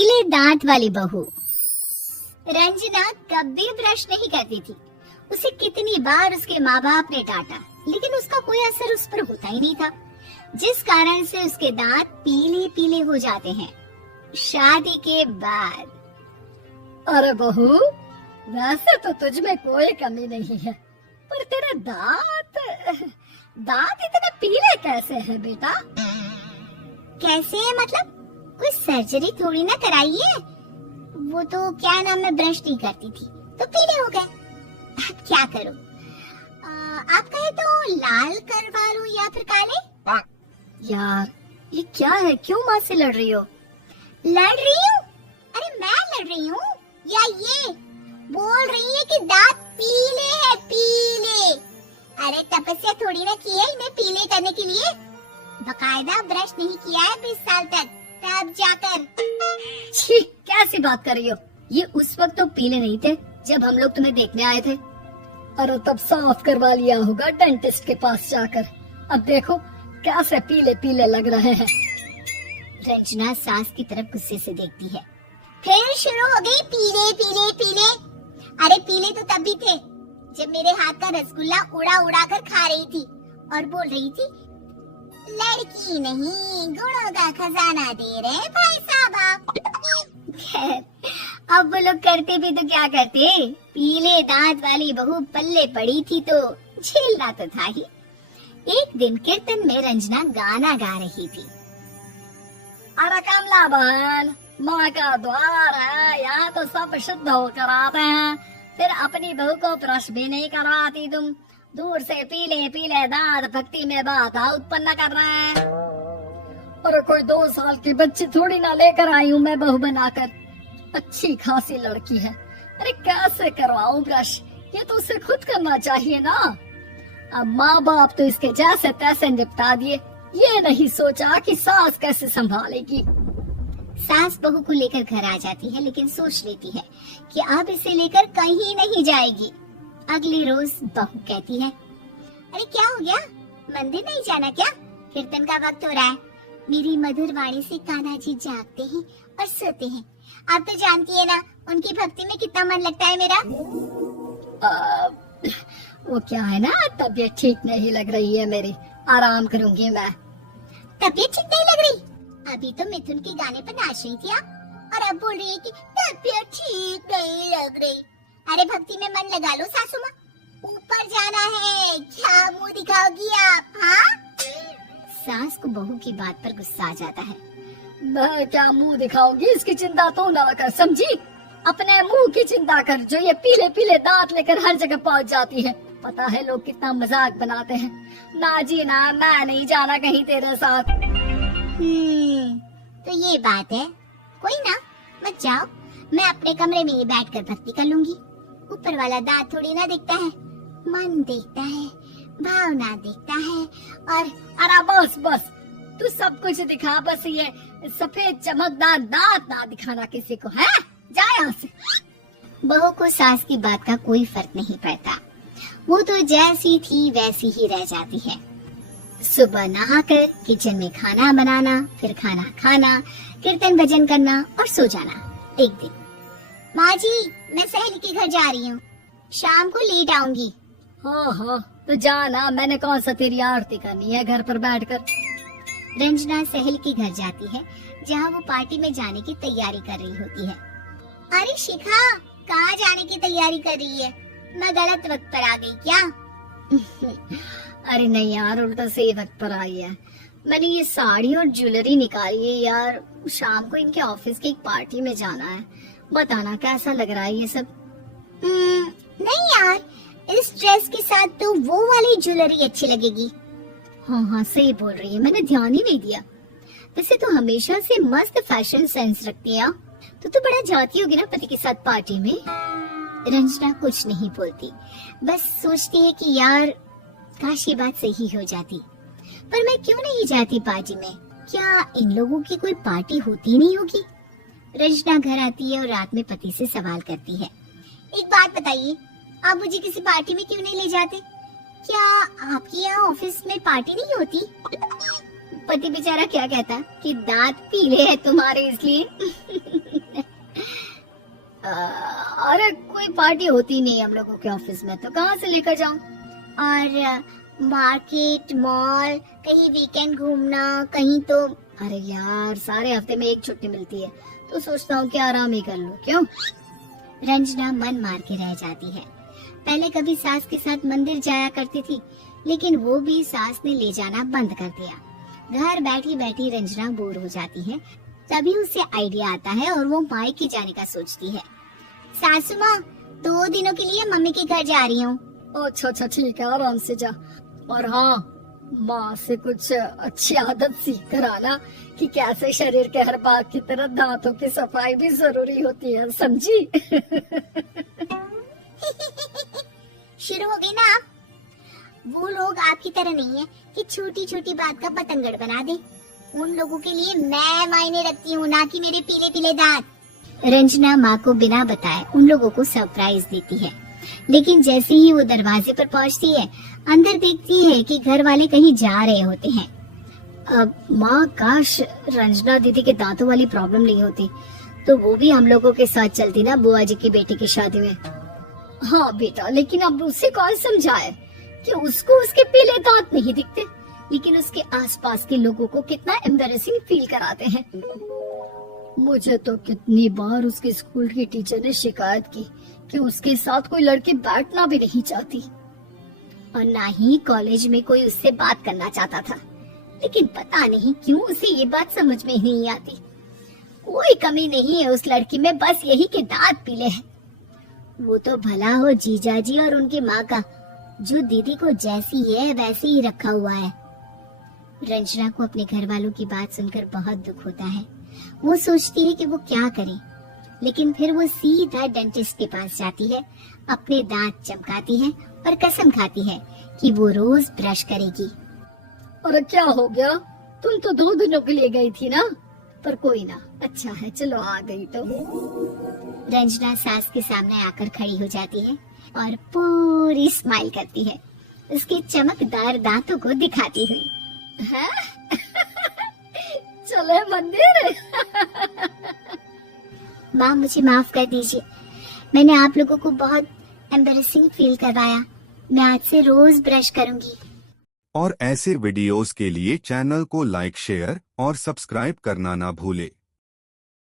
पीले दांत वाली बहू। रंजना कभी ब्रश नहीं करती थी। उसे कितनी बार उसके माँ बाप ने डांटा, लेकिन उसका कोई असर उस पर होता ही नहीं था, जिस कारण से उसके दांत पीले पीले हो जाते हैं शादी के बाद। अरे बहू, वैसे तो तुझ में कोई कमी नहीं है, पर तेरे दांत इतने पीले कैसे हैं बेटा? कैसे है मतलब? कोई सर्जरी थोड़ी ना कराई है। वो तो क्या नाम, मैं ब्रश नहीं करती थी तो पीले हो गए। अब क्या करूं? आप कहे तो लाल करवा लूं या फिर काले? यार ये क्या है, क्यों माँ से लड़ रही हो? लड़ रही हूँ? अरे मैं लड़ रही हूँ या ये बोल रही है कि दांत पीले है, पीले। अरे तपस्या थोड़ी ना की है इन्हें पीले करने के लिए। बकायदा ब्रश नहीं किया है 20 साल तक, तब जाकर। छी, कैसी बात कर रही हो? ये उस वक्त तो पीले नहीं थे जब हम लोग तुम्हें देखने आए थे। अरे तब साफ करवा लिया होगा डेंटिस्ट के पास जाकर। अब देखो कैसे पीले पीले लग रहे हैं। रंजना सास की तरफ गुस्से से देखती है। फिर शुरू हो गई पीले पीले पीले। अरे पीले तो तब भी थे जब मेरे हाथ का रसगुल्ला उड़ा उड़ा कर खा रही थी और बोल रही थी, लड़की नहीं गुणों का खजाना दे रहे भाई साहब आप। खैर, अब वो लोग करते भी तो क्या करते, पीले दांत वाली बहू पल्ले पड़ी थी तो झेलना तो था ही। एक दिन कीर्तन में रंजना गाना गा रही थी। अरे कमला बहन, माँ का द्वार है, यहाँ तो सब शुद्ध होकर आते हैं, फिर अपनी बहू को ब्रश भी नहीं करवाती तुम। दूर से पीले पीले दांत भक्ति में बाधा उत्पन्न कर रहे हैं। अरे कोई 2 साल की बच्ची थोड़ी ना लेकर आई हूँ मैं बहू बनाकर। अच्छी खासी लड़की है, अरे कैसे करवाऊं ब्रश? ये तो उसे खुद करना चाहिए ना। अब माँ बाप तो इसके जैसे तैसे निपटा दिए, ये नहीं सोचा कि सास कैसे संभालेगी। सास बहू को लेकर घर आ जाती है, लेकिन सोच लेती है कि अब इसे लेकर कहीं नहीं जाएगी। अगले रोज बहू कहती है, अरे क्या हो गया, मंदिर नहीं जाना क्या? कीर्तन का वक्त हो रहा है। मेरी मधुर वाणी से कान्हा जी जागते हैं और सोते हैं। आप तो जानती है ना उनकी भक्ति में कितना मन लगता है मेरा। वो क्या है ना, तबीयत ठीक नहीं लग रही है मेरी, आराम करूंगी मैं। तबीयत ठीक नहीं लग रही? अभी तो मिथुन के गाने पर नाच रही थी आप, और अब बोल रही है कि तबीयत ठीक नहीं लग रही। अरे भक्ति में मन लगा लो सासू माँ, ऊपर जाना है, क्या मुंह दिखाओगी आप? हाँ? सास को बहू की बात पर गुस्सा आ जाता है। मैं क्या मुंह दिखाऊंगी, इसकी चिंता तो ना कर, समझी? अपने मुंह की चिंता कर, जो ये पीले पीले दांत लेकर हर जगह पहुंच जाती है। पता है लोग कितना मजाक बनाते हैं। ना जी ना, मैं नहीं जाना कहीं तेरे साथ। तो ये बात है, कोई ना, मत जाओ, मैं अपने कमरे में ही बैठकर भक्ति कर लूंगी। ऊपर वाला दांत थोड़ी ना देखता है, मन देखता है, भावना देखता है। और अरे बस बस, तू सब कुछ दिखा, बस ये सफेद चमकदार दांत ना दिखाना किसी को, है? जा यहाँ से। बहू को सास की बात का कोई फर्क नहीं पड़ता, वो तो जैसी थी वैसी ही रह जाती है। सुबह नहाकर किचन में खाना बनाना, फिर खाना खाना, कीर्तन भजन करना और सो जाना। एक दिन, माँ जी मैं सहेली के घर जा रही हूँ, शाम को लेट आऊंगी। हाँ हाँ तो जाना, मैंने कौन सा तेरी आरती करनी है घर पर बैठकर। रंजना सहेली के घर जाती है, जहाँ वो पार्टी में जाने की तैयारी कर रही होती है। अरे शिखा, कहाँ जाने की तैयारी कर रही है? मैं गलत वक्त पर आ गई क्या? अरे नहीं यार, उल्टा सही वक्त पर आई है। मैंने ये साड़ी और ज्वेलरी निकाली है यार, शाम को इनके ऑफिस की एक पार्टी में जाना है। बताना कैसा लग रहा है ये सब? नहीं यार, इस ड्रेस के साथ तो वो वाली ज्वेलरी अच्छी लगेगी। हाँ हाँ सही बोल रही है, मैंने ध्यान ही नहीं दिया। वैसे तो हमेशा से मस्त फैशन सेंस रखती है, तो बड़ा जाती होगी ना पति के साथ पार्टी में। रंजना कुछ नहीं बोलती, बस सोचती है कि यार काश ये बात सही हो जाती, पर मैं क्यों नहीं जाती पार्टी में? क्या इन लोगों की कोई पार्टी होती नहीं होगी? रंजना घर आती है और रात में पति से सवाल करती है, एक बात बताइए, आप मुझे किसी पार्टी में क्यों नहीं ले जाते? क्या आपके यहाँ ऑफिस में पार्टी नहीं होती? पति बेचारा क्या कहता कि दांत पीले हैं तुम्हारे इसलिए। अरे कोई पार्टी होती नहीं हम लोगों के ऑफिस में, तो कहाँ से लेकर जाऊं? और मार्केट, मॉल, कहीं वीकेंड घूमना, कहीं तो। अरे यार, सारे हफ्ते में एक छुट्टी मिलती है, तो सोचता हूँ कि आराम ही कर लूं। क्यों? रंजना मन मार के रह जाती है। पहले कभी सास के साथ मंदिर जाया करती थी, लेकिन वो भी सास ने ले जाना बंद कर दिया। घर बैठी बैठी रंजना बोर हो जाती है। तभी उसे आइडिया आता है और वो मायके जाने का सोचती है। सासू माँ, 2 दिनों के लिए मम्मी के घर जा रही हूँ। अच्छा अच्छा, ठीक है, आराम से जा। और हाँ, माँ से कुछ अच्छी आदत सीख कर आना कि कैसे शरीर के हर भाग की तरह दांतों की सफाई भी जरूरी होती है, समझी? शुरू हो गई ना आप? वो लोग आपकी तरह नहीं है कि छोटी छोटी बात का बतंगड़ बना दे। उन लोगों के लिए मैं मायने रखती हूँ, ना कि मेरे पीले पीले दांत। रंजना माँ को बिना बताए उन लोगों को सरप्राइज देती है, लेकिन जैसे ही वो दरवाजे पर पहुँचती है, अंदर देखती है कि घर वाले कहीं जा रहे होते हैं। अब माँ, काश रंजना दीदी के दांतों वाली प्रॉब्लम नहीं होती, तो वो भी हम लोगों के साथ चलती ना बुआ जी की बेटी की शादी में। हाँ बेटा, लेकिन अब उसे कौन समझाए कि उसको उसके पीले दांत नहीं दिखते, लेकिन उसके आसपास के लोगों को कितना एम्बैरेसिंग फील कराते हैं। मुझे तो कितनी बार उसके स्कूल की टीचर ने शिकायत की कि उसके साथ कोई लड़की बैठना भी नहीं चाहती, और ना ही कॉलेज में कोई उससे बात करना चाहता था। लेकिन पता नहीं क्यों उसे ये बात समझ में ही नहीं आती। कोई कमी नहीं है उस लड़की में, बस यही कि दांत पीले हैं। वो तो भला हो जीजाजी और उनकी माँ का, जो दीदी को जैसी है वैसे ही रखा हुआ है। रंजना को अपने घर वालों की बात सुनकर बहुत दुख होता है। वो सोचती है कि वो क्या करे, लेकिन फिर वो सीधा डेंटिस्ट के पास जाती है, अपने दांत चमकाती है और कसम खाती है कि वो रोज ब्रश करेगी। और क्या हो गया? तुम तो 2 दिनों के लिए गई थी ना? पर कोई ना, अच्छा है, चलो आ गई तो। रंजना सास के सामने आकर खड़ी हो जाती है और पूरी स्माइल करती है, उसके चमकदार दांतों को दिखाती हुई। है? चले मंदिर? माँ, मुझे माफ कर दीजिए, मैंने आप लोगों को बहुत एम्बैरेसिंग फील करवाया। मैं आज से रोज ब्रश करूंगी। और ऐसे वीडियोस के लिए चैनल को लाइक, शेयर और सब्सक्राइब करना ना भूले।